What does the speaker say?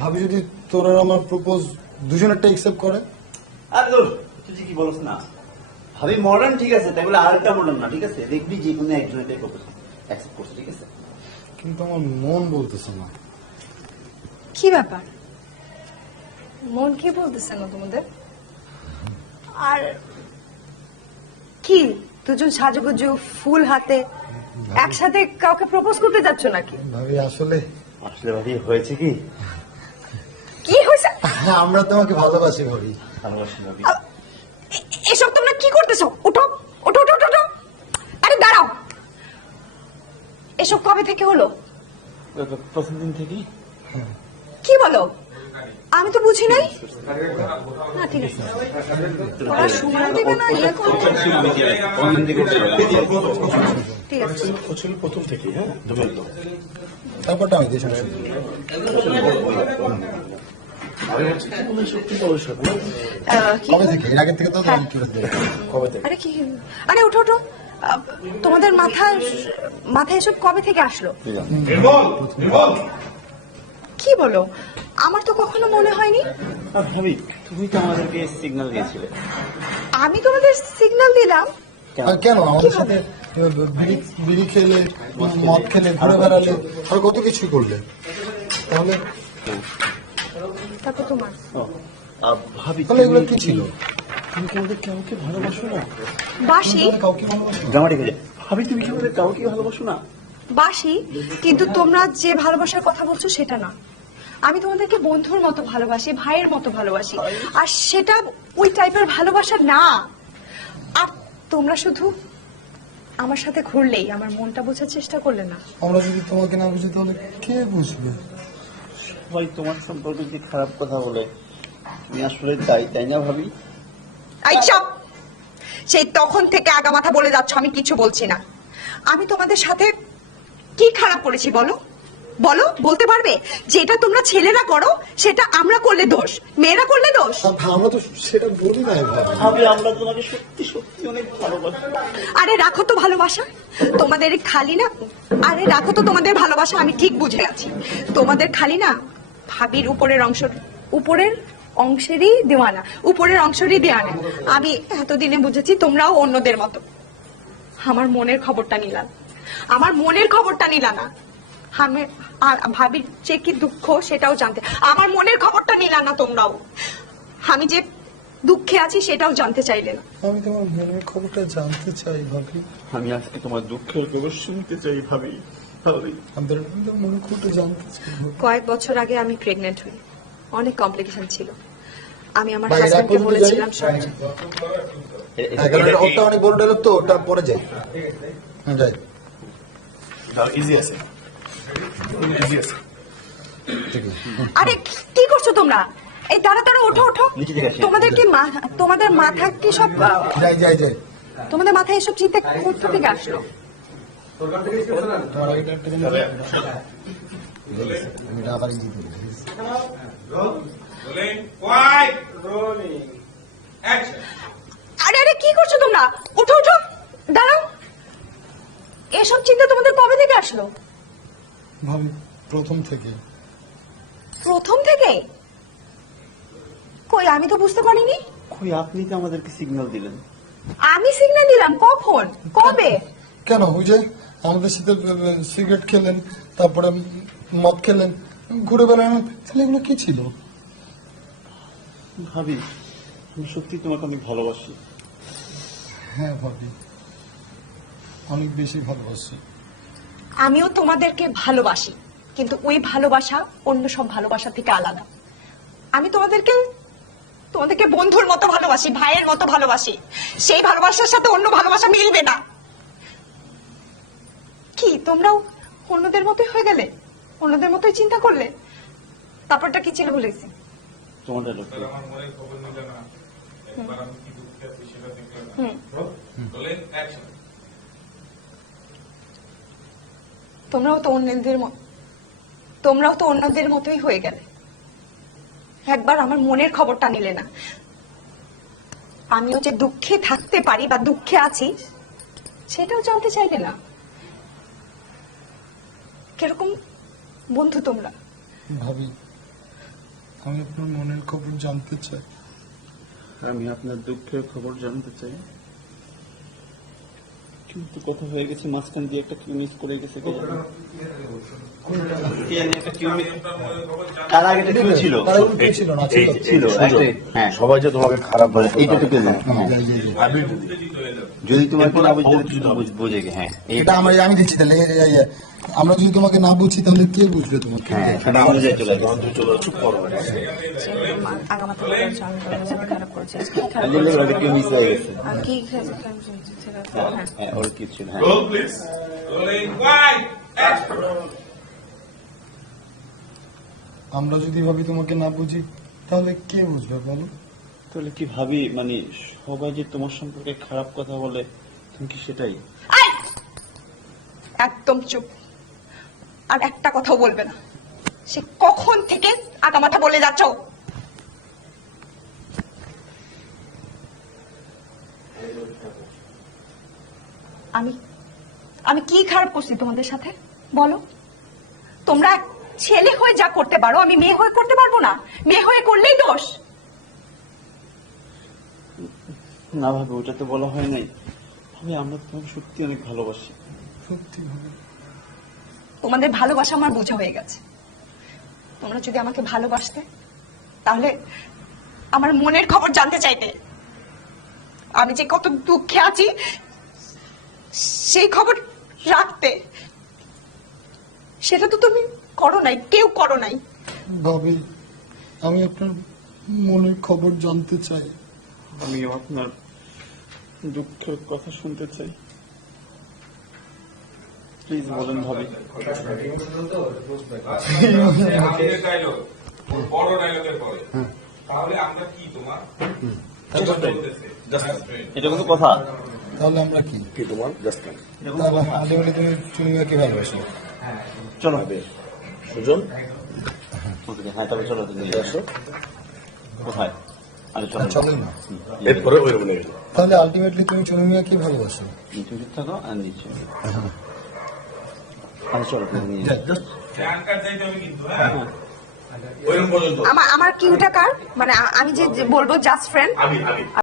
ভাবি যদি তোর আর আমার প্রপোজ দুজনেরটা একসেপ্ট করে। আর দূর তুই কি বলছ না, ভাবি মডার্ন ঠিক আছে, তাই বলে আরেকটা মডার্ন না, ঠিক আছে? দেখবি যে কোনো একজনের প্রপোজ অ্যাকসেপ্ট করছে, ঠিক আছে? কিন্তু আমার মন বলতেছে না। কি ব্যাপার, মন কি বলতেছে না তোমাদের? আর কি দুজন সাজুগুজু ফুল হাতে একসাথে কাউকে প্রপোজ করতে যাচ্ছ নাকি? ভাবি আসলে আসলে ভাবি হয়েছে কি, কি হয়েছে? আমরা তোমাকে ভালোবাসি ভাবি। ভালোবাসি ভাবি। এসব তোমরা কি করতেছো? ওঠো ওঠো ওঠো ওঠো। আরে দাঁড়াও, এসব কবে থেকে হলো? প্রথম দিন থেকেই। কি বলো? আমি তো বুঝি নাই। না ঠিক আছে, ওরা সময় দেবে না, ইয়ে করবে। ঠিক আছে, প্রথম থেকেই। হ্যাঁ, তারপরটা আমি দেশে কবে থেকে? এর আগে থেকে তো কবে থেকে? আরে কি, আরে ওঠো ওঠো। তোমাদের মাথায় এসব কবে থেকে আসলো? কি বলো? আমার তো কখনো মনে হয়নি। ভাবি তুমি তো আমাদেরকে সিগন্যাল দিয়েছিলে। আমি তোমাদের সিগন্যাল দিলাম? কেন আমাদের সাথে বিড়ি খেলে, মদ খেলে, ঘুরে বেড়ালে, আর কত কিছু করলে, তাহলে তারপর তোমার ভাবি তাহলে এগুলো কি ছিল? তুমি কি আমাদের কাউকে ভালোবাসো না? বাসি কাউকে ভালোবাসো? ড্রামাটিক হয়ে যায়। ভাবি তুমি কি আমাদের কাউকে ভালোবাসো না? বাসি, কিন্তু তোমরা যে ভালোবাসার কথা বলছো সেটা না। আমি তোমাদেরকে বন্ধুর মতো ভালোবাসি, ভাইয়ের মতো ভালোবাসি, আর সেটা ওই টাইপের ভালোবাসা না। আর তোমরা শুধু আমার সাথে ঘুরলেই আমার মনটা বোঝার চেষ্টা করলে না। আমরা যদি তোমাকে না বুঝি তাহলে কে বুঝবে? ভাই তোমার সম্পর্কে যে খারাপ কথা বলে, তুমি আসলে তাই না ভাবি? এই চুপ! সেই তখন থেকে আগা মাথা বলে যাচ্ছ, আমি কিছু বলছি না। আমি তোমাদের সাথে কি খারাপ করেছি বলো? বলো, বলতে পারবে? যেটা তোমরা ছেলেরা করো সেটা আমরা করলে দোষ, মেয়েরা করলে দোষ? আমরা তো সেটা বলি না ভাবি আমরা তোমাকে সত্যি সত্যি অনেক ভালোবাসি। আরে রাখো তো ভালোবাসা, তোমাদের খালি না। আরে রাখো তো তোমাদের ভালোবাসা, আমি ঠিক বুঝে আছি তোমাদের খালি না ভাবির উপরের অংশেরই দেওয়ানা, উপরের অংশেরই দেওয়ানা। আমি এতদিনে বুঝেছি তোমরাও অন্যদের মতো। আমার মনের খবরটা নিলা, আমার মনের খবরটা নিলা না। আমি ভাবির যে কি দুঃখ সেটাও জানতে, আমার মনের খবরটা নিলা না তোমরাও। আমি যে দুঃখে আছি সেটাও জানতে চাইলে না। আমি তোমার মনের খবরটা জানতে চাই ভাবি। আমি আজকে তোমার দুঃখের খবর শুনতে চাই ভাবি। ভাবি আমাদের মনের খবরটা জানতে চাই। কয়েক বছর আগে আমি প্রেগনেন্ট হই, অনেক কমপ্লিকেশন ছিল। আমি আমার ভাই, হাজবেন্ডকে এরা বলেছিলাম কোথায় ওটা অনেক বড় ডায়লগ তো, ওটা পরে যাই। হ্যাঁ যাই। ইজি আছে। ঠিক আছে। আরে কি করছো তোমরা? এই তাড়াতাড়ি ওঠো ওঠো। তোমাদের কি তোমাদের মাথা কি সব যাই যাই যাই। তোমাদের মাথায় এসব চিন্তা কোথা থেকে আসলো? আমি আবার জিতে আরে আরে কি করছো তোমরা? ওঠো ওঠো, দাঁড়াও। এসব চিন্তা তোমাদের কবে থেকে আসলো? ভাবি প্রথম থেকে। প্রথম থেকে? কই, আমি তো বুঝতে পারিনি। কই আপনি তো আমাদেরকে সিগন্যাল দিলেন। আমি সিগন্যাল দিলাম কখন, কবে? কেন ওই যে আমাদের সাথে সিগারেট খেলেন, তারপরে মদ খেলেন, ঘুরে বেড়ানো, তাহলে এগুলো কি ছিল? ভাবি আমি সত্যি তোমাকে অনেক ভালোবাসি। হ্যাঁ ভাবি, অনেক বেশি ভালোবাসি। আমিও তোমাদেরকে ভালোবাসি, কিন্তু ওই ভালোবাসা অন্য সব ভালোবাসা থেকে আলাদা। আমি তোমাদেরকে বন্ধুর মতো ভালোবাসি, ভাইয়ের মতো ভালোবাসি। সেই ভালোবাসার সাথে অন্য ভালোবাসা মিলবে না। কি তোমরাও অন্যদের মতোই হয়ে গেলে? অন্যদের মতোই চিন্তা করলে? তারপরটা কি ছিল বলে গেছি? তোমাদের তোমরাও তো অন্যদের মতোই হয়ে গেলে। একবার আমার মনের খবরটা নিলে না। আমিও যে দুঃখে থাকতে পারি বা দুঃখে আছি সেটাও জানতে চাইলে না। বন্ধু তোমরা। ভাবি, আমি আপনার মনের খবর জানতে চাই। আমি আপনার দুঃখের খবর জানতে চাই, কিন্তু কথা হয়ে গেছে মাঝখান দিয়ে একটা কিউ মিস করে গেছে। তার আগে একটা কিউ ছিল, তার আগে কেউ ছিল না, ছিল। ছিল হ্যাঁ, সবাই যে তোমাকে খারাপ বলে এইটুকু না। যদি তোমার না বুঝতে বুঝে গে, হ্যাঁ এটা আমি দিচ্ছি তাহলে। আমরা যদি তোমাকে না বুঝি তাহলে কে বুঝবে তোমাকে? হ্যাঁ, সেটা আমাদের যাই চলে আসবে। চুপ করো। আগামাথা খারাপ করেছে কিউ মিস হয়ে গেছে। আর কি হ্যাঁ, ওর কি ছিল, হ্যাঁ। Roll, please. Rolling. Wide. Action. আমরা যদি ভাবি তোমাকে না বুঝি তাহলে কে বুঝবে বলো? তাহলে কি ভাবি, মানে সবাই যে তোমার সম্পর্কে খারাপ কথা বলে, তুমি কি সেটাই? আয়! একদম চুপ, আর একটা কথাও বলবে না। সে কখন থেকে আগামাথা বলে যাচ্ছ? আমি আমি কি খারাপ করছি তোমাদের সাথে বলো? তোমরা ছেলে হয়ে যা করতে পারো, আমি মেয়ে হয়ে করতে পারবো না? মেয়ে হয়ে করলেই দোষ? না ভাবে, ওটা তো বলা হয় নাই। আমরা তোমাকে সত্যি অনেক ভালোবাসি। সত্যি ভাবি, তোমাদের ভালোবাসা আমার বোঝা হয়ে গেছে। তোমরা যদি আমাকে ভালোবাসতে তাহলে আমার মনের খবর জানতে চাইতে। আমি যে কত দুঃখে আছি সেই খবর রাখতে। সেটা তো তুমি করো নাই, কেউ করো নাই। ভাবি, আমি আপনার মনের খবর জানতে চাই। আমি আপনার দুঃখের কথা শুনতে চাই, প্লিজ বলেন ভাবি। আমাদের ডায়লগ বড় ডায়লগের পরে তাহলে আমরা কি তোমার এটা কিন্তু কথা। তাহলে আমরা কি? কি তোমার জাস্ট তাহলে আলটিমেটলি তুমি চুনিমাকে ভালোবাসো? চলো সুজন হ্যাঁ, তবে চলো তুমি আসো। কোথায়? আরে চলো, চলো না। এরপরে ওই বলে গেল তাহলে আলটিমেটলি তুমি চুনিমাকে ভালোবাসো? নিচে থাকো আর নিচে। আরে চলো তুমি নিয়ে জাস্ট জানকার চাইতে হবে কিন্তু, হ্যাঁ ওইরকম পর্যন্ত আমার কিউটা কার? মানে আমি যে বলবো জাস্ট ফ্রেন্ড। আমি